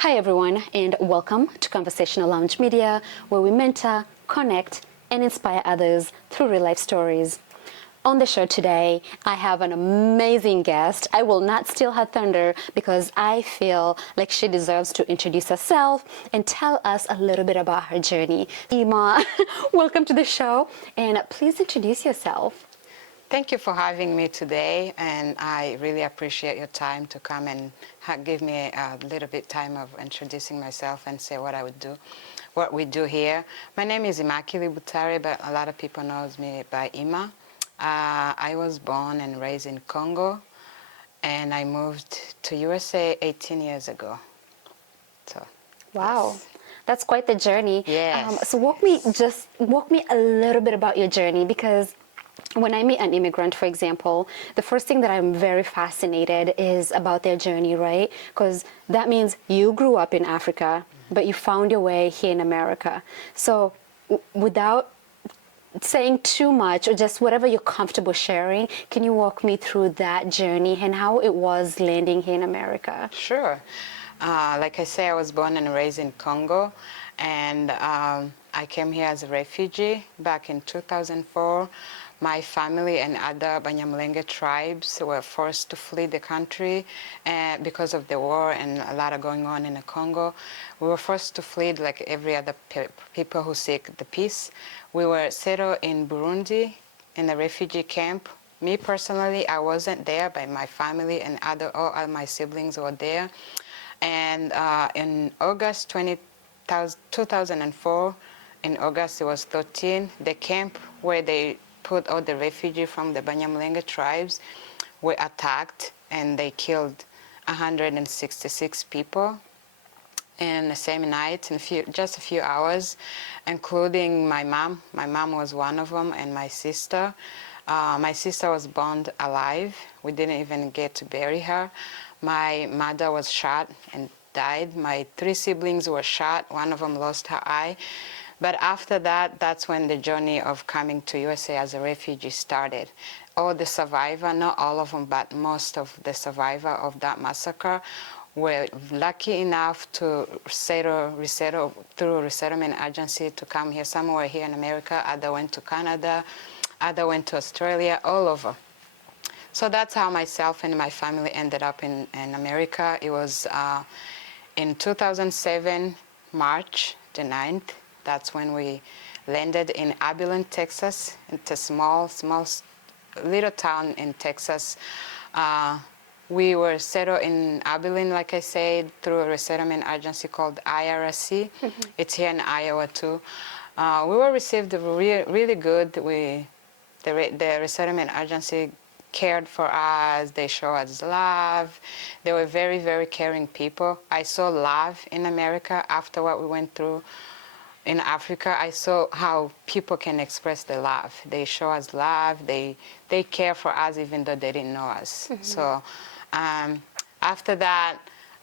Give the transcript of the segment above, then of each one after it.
Hi everyone, and welcome to Conversational Lounge Media, where we mentor, connect, and inspire others through real life stories. On the show today, I have an amazing guest. I will not steal her thunder because I feel like she deserves to introduce herself and tell us a little bit about her journey. Imma, welcome to the show, and please introduce yourself. Thank you for having me today, and I really appreciate your time to come and give me a little bit time of introducing myself and say what we do here. My name is Immaculee Butare, but a lot of people knows me by Imma. I was born and raised in Congo, and I moved to USA 18 years ago. So, wow. yes. That's quite the journey. Yes. So walk me a little bit about your journey, because when I meet an immigrant, for example, the first thing that I'm very fascinated is about their journey, right? Because that means you grew up in Africa, but you found your way here in America. So without saying too much, or just whatever you're comfortable sharing, can you walk me through that journey and how it was landing here in America? Sure. Like I say, I was born and raised in Congo, and I came here as a refugee back in 2004. My family and other Banyamulenge tribes were forced to flee the country because of the war and a lot of going on in the Congo. We were forced to flee like every other people who seek the peace. We were settled in Burundi in a refugee camp. Me personally, I wasn't there, but my family and all my siblings were there. And in August 2004, in August it was 13, the camp where they put all the refugees from the Banyamulenge tribes were attacked, and they killed 166 people in the same night, in just a few hours, including my mom. My mom was one of them, and my sister. My sister was burned alive. We didn't even get to bury her. My mother was shot and died. My 3 siblings were shot. One of them lost her eye. But after that, that's when the journey of coming to USA as a refugee started. All the survivors, not all of them, but most of the survivors of that massacre were lucky enough to resettle through a resettlement agency to come here. Some were here in America, others went to Canada, others went to Australia, all over. So that's how myself and my family ended up in America. It was in 2007, March the 9th. That's when we landed in Abilene, Texas. It's a small little town in Texas. We were settled in Abilene, like I said, through a resettlement agency called IRTS. It's here in Iowa too. We were received really good. The resettlement agency cared for us. They showed us love. They were very, very caring people. I saw love in America after what we went through in Africa. I saw how people can express the love. They show us love. They care for us even though they didn't know us. So after that,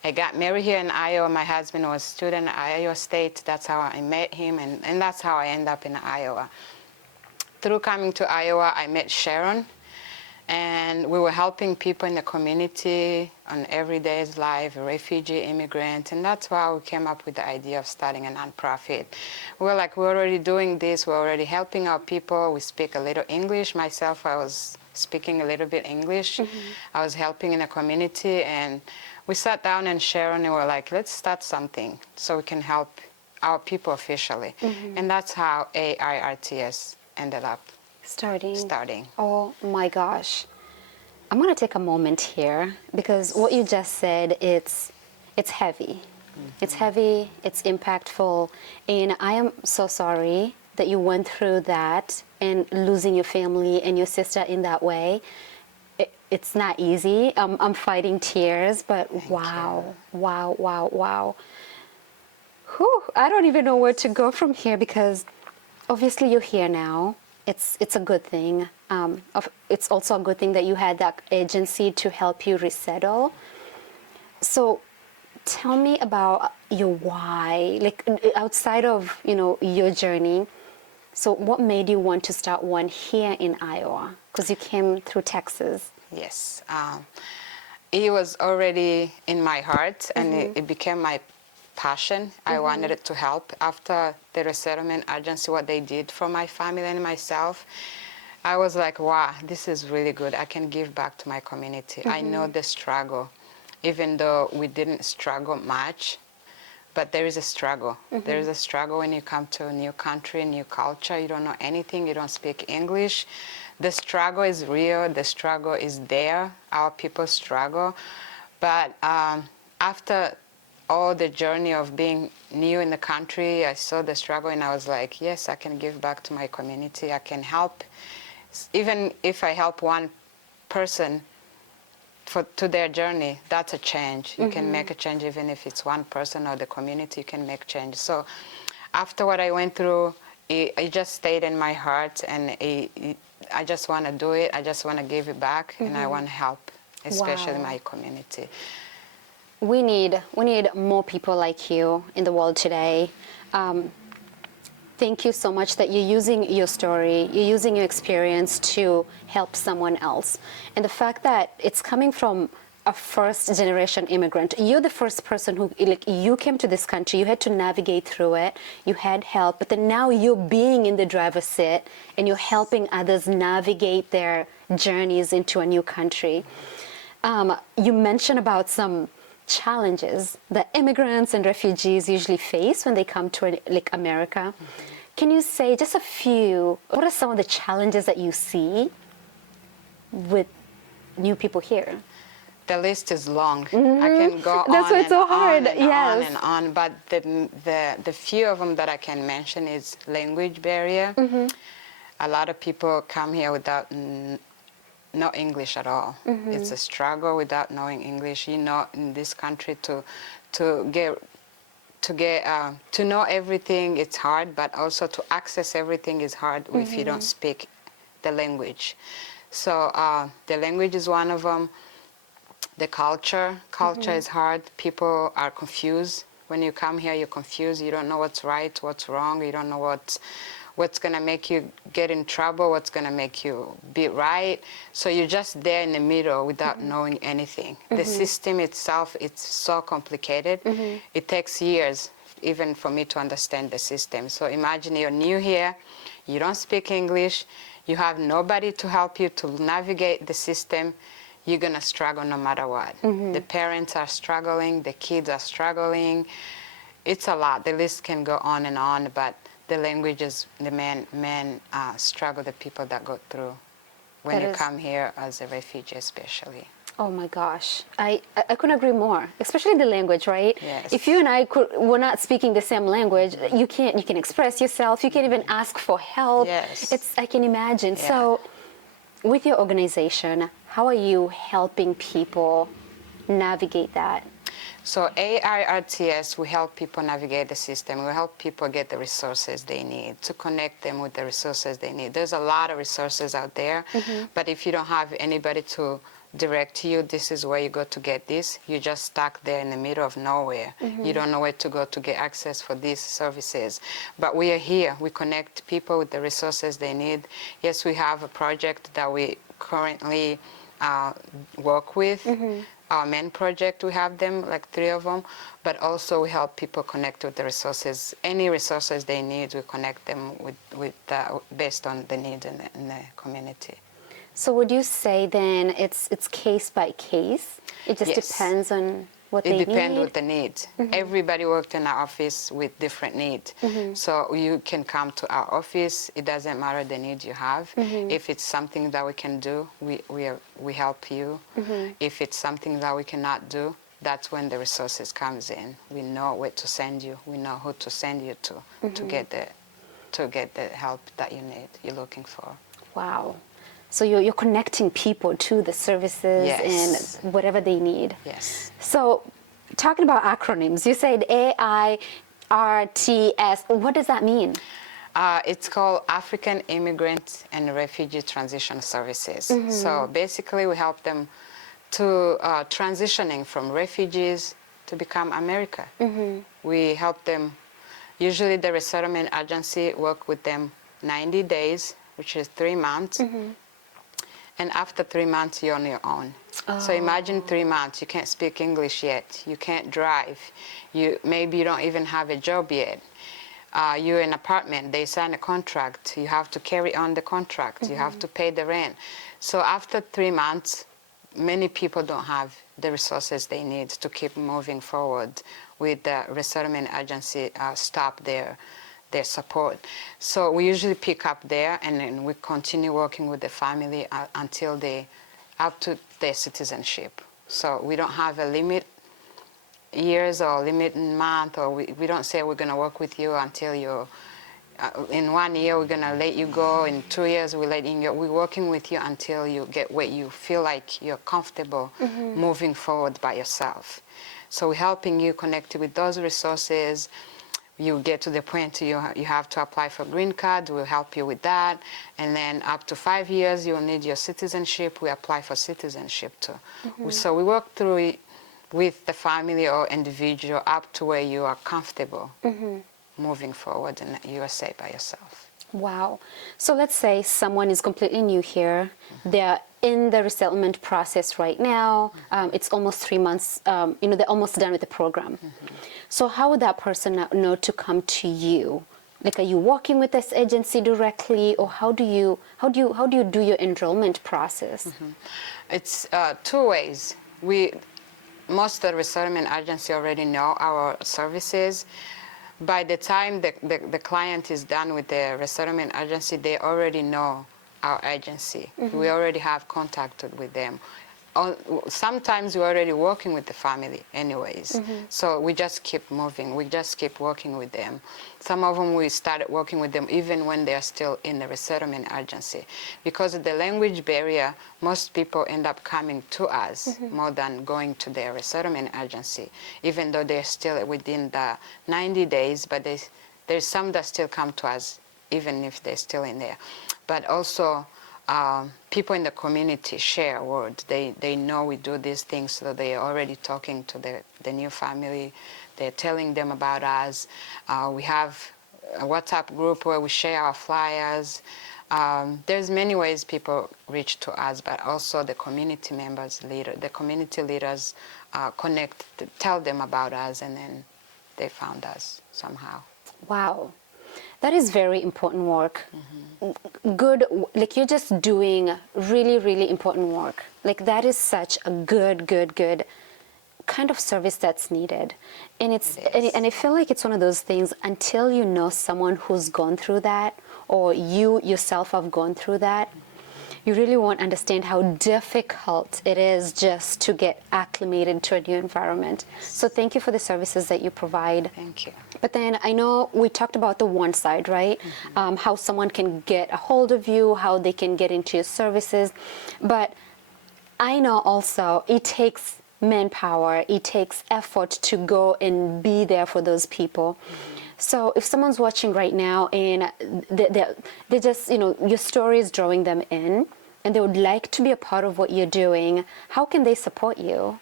I got married here in Iowa. My husband was a student at Iowa State. That's how I met him, and that's how I ended up in Iowa. Through coming to Iowa, I met Sharon, and we were helping people in the community on everyday's life, refugee, immigrant, and that's why we came up with the idea of starting a nonprofit. We're already doing this, we're already helping our people, we speak a little English. Myself, I was speaking a little bit English. I was helping in the community, and we sat down and Sharon and we're like, let's start something so we can help our people officially. And that's how AIRTS ended up starting. Oh my gosh. I'm going to take a moment here, because what you just said, it's heavy. It's heavy, it's impactful, and I am so sorry that you went through that and losing your family and your sister in that way. It's not easy. I'm fighting tears, but wow. Whew, I don't even know where to go from here, because obviously you're here now. It's a good thing. It's also a good thing that you had that agency to help you resettle. So tell me about your why, like outside of, your journey. So what made you want to start one here in Iowa? Because you came through Texas. Yes. It was already in my heart, and it became my passion. I wanted it to help. After the resettlement agency, what they did for my family and myself, I was like, wow, this is really good. I can give back to my community. I know the struggle, even though we didn't struggle much, but there is a struggle. There is a struggle when you come to a new country, a new culture. You don't know anything. You don't speak English. The struggle is real. The struggle is there. Our people struggle. But after all the journey of being new in the country, I saw the struggle and I was like, yes, I can give back to my community. I can help. Even if I help one person to their journey, that's a change. You can make a change even if it's one person or the community, you can make change. So after what I went through, it just stayed in my heart, and I just want to do it. I just want to give it back, and I want to help, especially my community. We need more people like you in the world today. Thank you so much that you're using your story, you're using your experience to help someone else. And the fact that it's coming from a first-generation immigrant, you're the first person who, like, you came to this country, you had to navigate through it, you had help, but then now you're being in the driver's seat and you're helping others navigate their journeys into a new country. You mentioned about some challenges that immigrants and refugees usually face when they come to America. Can you say just a few, what are some of the challenges that you see with new people here? The list is long. I can go That's why it's so hard. on Yes. and on, but the few of them that I can mention is language barrier. A lot of people come here without no English at all. It's a struggle without knowing English. You know, in this country to know everything, it's hard, but also to access everything is hard if you don't speak the language. So the language is one of them. The culture is hard. People are confused. When you come here, you're confused. You don't know what's right, what's wrong. You don't know what's going to make you get in trouble, what's going to make you be right. So you're just there in the middle without knowing anything. The system itself, it's so complicated. It takes years even for me to understand the system. So imagine you're new here, you don't speak English, you have nobody to help you to navigate the system. You're going to struggle no matter what. The parents are struggling, the kids are struggling. It's a lot. The list can go on and on, but the language is the main struggle the people that go through when you come here as a refugee especially. Oh my gosh, I couldn't agree more, especially the language, right? Yes. If you and I were not speaking the same language, you can express yourself, you can't even ask for help. Yes. I can imagine. Yeah. So with your organization, how are you helping people navigate that? So AIRTS, we help people navigate the system. We help people get the resources they need, to connect them with the resources they need. There's a lot of resources out there, but if you don't have anybody to direct you, this is where you go to get this, you're just stuck there in the middle of nowhere. You don't know where to go to get access for these services. But we are here. We connect people with the resources they need. Yes, we have a project that we currently work with. Our main project, we have them, like 3 of them, but also we help people connect with the resources. Any resources they need, we connect them with based on the needs in the community. So would you say then it's case by case? It just depends on what they need? It depends with the needs. Everybody worked in our office with different needs. So you can come to our office. It doesn't matter the need you have. If it's something that we can do, we help you. If it's something that we cannot do, that's when the resources comes in. We know where to send you. We know who to send you to get the help that you need, you're looking for. Wow. So you're connecting people to the services and whatever they need. Yes. So talking about acronyms, you said AIRTS. What does that mean? It's called African Immigrants and Refugee Transition Services. So basically we help them to transitioning from refugees to become America. We help them, usually the resettlement agency work with them 90 days, which is 3 months. and after 3 months, you're on your own. So imagine 3 months, you can't speak English yet, you can't drive, maybe you don't even have a job yet. You're in an apartment, they sign a contract, you have to carry on the contract, you have to pay the rent. So after 3 months, many people don't have the resources they need to keep moving forward with the resettlement agency stop their support. So we usually pick up there, and then we continue working with the family until they up to their citizenship. So we don't have a limit years or limit month, or we don't say we're going to work with you until you're in 1 year we're going to let you go, in 2 years we let you go. We're working with you until you get where you feel like you're comfortable moving forward by yourself. So we're helping you connect with those resources. You get to the point you have to apply for green card, we'll help you with that. And then up to 5 years, you'll need your citizenship, we apply for citizenship too. So we work through it with the family or individual up to where you are comfortable moving forward in the USA by yourself. Wow. So let's say someone is completely new here. They're in the resettlement process right now. It's almost 3 months. They're almost done with the program. So how would that person know to come to you? Like, are you working with this agency directly, or how do you do your enrollment process? It's 2 ways. Most of the resettlement agency already know our services. By the time the client is done with the resettlement agency, they already know our agency. We already have contact with them. Sometimes we're already working with the family anyways. So we just keep moving. We just keep working with them. Some of them we started working with them even when they're still in the resettlement agency. Because of the language barrier, most people end up coming to us more than going to their resettlement agency, even though they're still within the 90 days, but there's some that still come to us even if they're still in there. But also, people in the community share word. They know we do these things, so they're already talking to the new family. They're telling them about us. We have a WhatsApp group where we share our flyers. There's many ways people reach to us, but also the community the community leaders connect, tell them about us, and then they found us somehow. Wow. That is very important work. Good, like you're just doing really, really important work. Like that is such a good kind of service that's needed. And and I feel like it's one of those things, until you know someone who's gone through that, or you yourself have gone through that, you really won't understand how difficult it is just to get acclimated to a new environment. So thank you for the services that you provide. Thank you. But then I know we talked about the one side, right? How someone can get a hold of you, how they can get into your services. But I know also it takes manpower, it takes effort to go and be there for those people. So if someone's watching right now and they just, your story is drawing them in and they would like to be a part of what you're doing, how can they support you?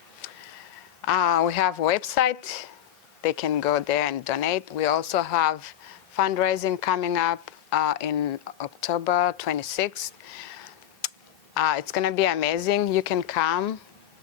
We have a website. They can go there and donate. We also have fundraising coming up in October 26th. It's going to be amazing. You can come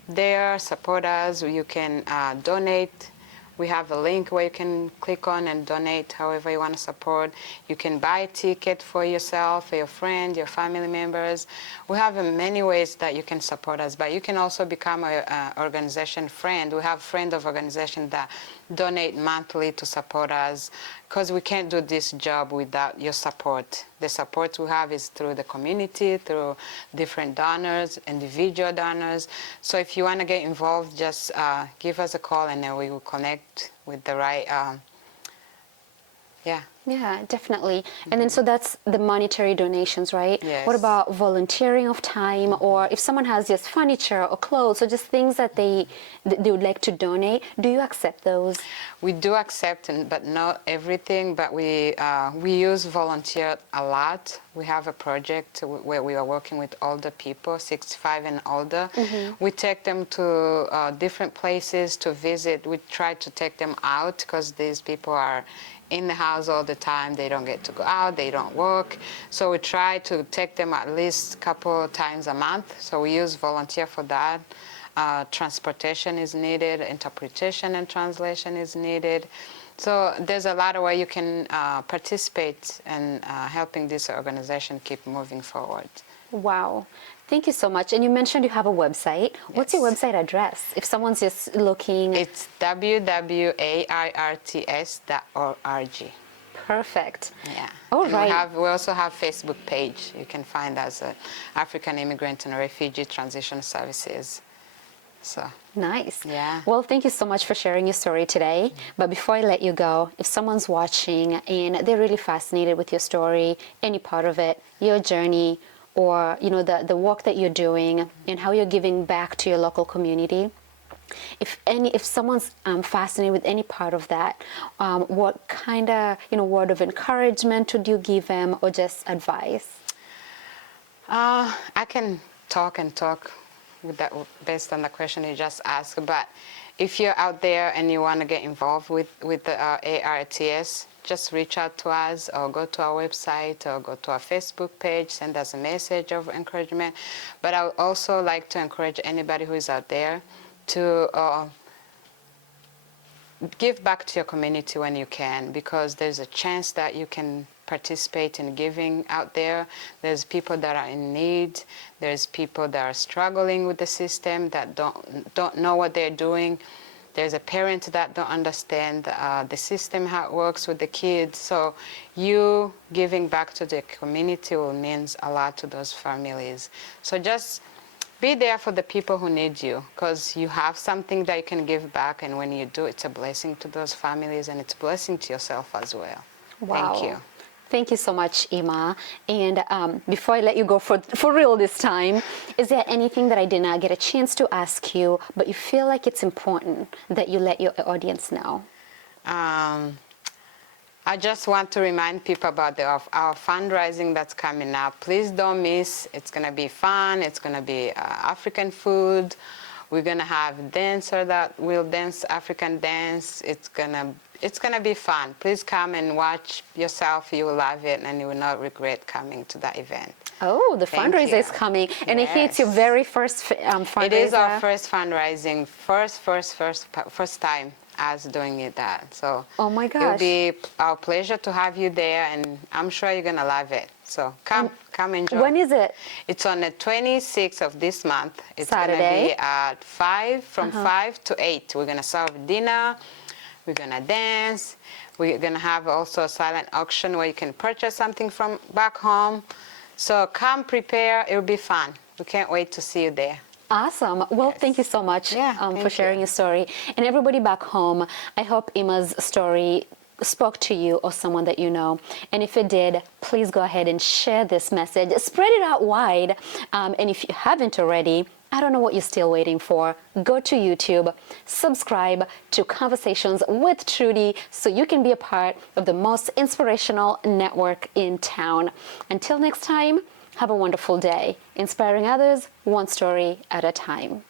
there, support us. You can donate. We have a link where you can click on and donate however you want to support. You can buy a ticket for yourself, for your friend, your family members. We have many ways that you can support us, but you can also become an organization friend. We have friend of organization that donate monthly to support us, because we can't do this job without your support. The support we have is through the community, through different donors, individual donors. So if you want to get involved, just give us a call and then we will connect with the right, Yeah, definitely. And then so that's the monetary donations, right? Yes. What about volunteering of time, or if someone has just furniture or clothes or just things that they would like to donate, do you accept those? We do accept, but not everything, but we use volunteer a lot. We have a project where we are working with older people, 65 and older. We take them to different places to visit. We try to take them out because these people are in the house all the time they don't get to go out, they don't work. So we try to take them at least a couple times a month. So we use volunteer for that. Transportation is needed, interpretation and translation is needed. So there's a lot of way you can participate in helping this organization keep moving forward. Wow. Thank you so much. And you mentioned you have a website. What's your website address? If someone's just looking. It's www.AIRTS.org. Perfect. Yeah. All and right. we also have Facebook page. You can find us at African Immigrant and Refugee Transition Services. So. Nice. Yeah. Well, thank you so much for sharing your story today. But before I let you go, if someone's watching and they're really fascinated with your story, any part of it, your journey, or the work that you're doing and how you're giving back to your local community, if someone's fascinated with any part of that, what kind of word of encouragement would you give them, or just advice? I can talk with that based on the question you just asked, but if you're out there and you want to get involved with the AIRTS, just reach out to us or go to our website or go to our Facebook page, send us a message of encouragement. But I would also like to encourage anybody who is out there to give back to your community when you can, because there's a chance that you can participate in giving out there. There's people that are in need. There's people that are struggling with the system that don't know what they're doing. There's a parent that don't understand the system, how it works with the kids. So you giving back to the community will mean a lot to those families. So just be there for the people who need you, because you have something that you can give back, and when you do, it's a blessing to those families, and it's a blessing to yourself as well. Wow. Thank you. Thank you so much, Imma. And before I let you go for real this time, is there anything that I did not get a chance to ask you, but you feel like it's important that you let your audience know? I just want to remind people about our fundraising that's coming up. Please don't miss. It's going to be fun. It's going to be African food. We're going to have dancer that will dance African dance. It's going to be fun. Please come and watch yourself. You will love it, and you will not regret coming to that event. Oh, the fundraiser is coming. And I hear it's your very first fundraiser. It is our first fundraising, first time as doing that. So oh my gosh. It'll be our pleasure to have you there, and I'm sure you're gonna love it. So come enjoy. When is it? It's on the 26th of this month. It's Saturday. Gonna be at 5, from 5 to 8. We're gonna serve dinner. We're gonna dance. We're gonna have also a silent auction where you can purchase something from back home. So come prepare. It'll be fun. We can't wait to see you there. Awesome. Well, thank you so much for sharing your story. And everybody back home, I hope Imma's story spoke to you or someone that you know. And if it did, please go ahead and share this message. Spread it out wide. And if you haven't already, I don't know what you're still waiting for. Go to YouTube, subscribe to Conversations with Trudy so you can be a part of the most inspirational network in town. Until next time, have a wonderful day, inspiring others one story at a time.